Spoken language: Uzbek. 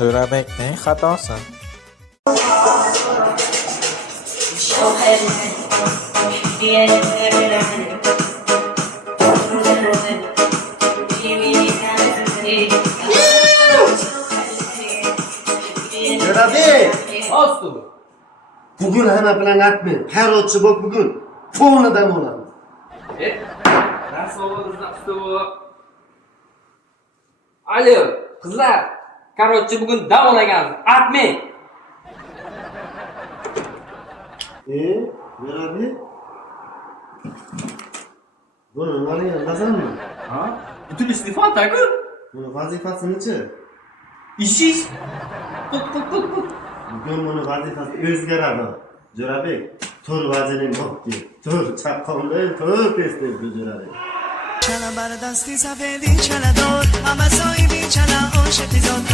Jo'rabekning xatosi. Jo'rabek! Ostu. Bugün hamma bilan aytmang. Qarorchi bo'l bugun. Fonida bo'lamiz. Nasıl oldu ustu? Alo, kızlar. Karotçu bugün davolagan. Atmayın. Jo'rabek? Buni nima yazasanmi? Ha? Bütün istifa takı. Buni vazifasi-chi? İşiş. Bugun buni vazifasi o'zgaradi. Jo'rabek, tur vaziring bo'pti. Tur chaqqonlar, tur tez-tez Jo'rabek. چلا بردستی سفیدی چلا دور اما سایبی چلا عاشقی زاد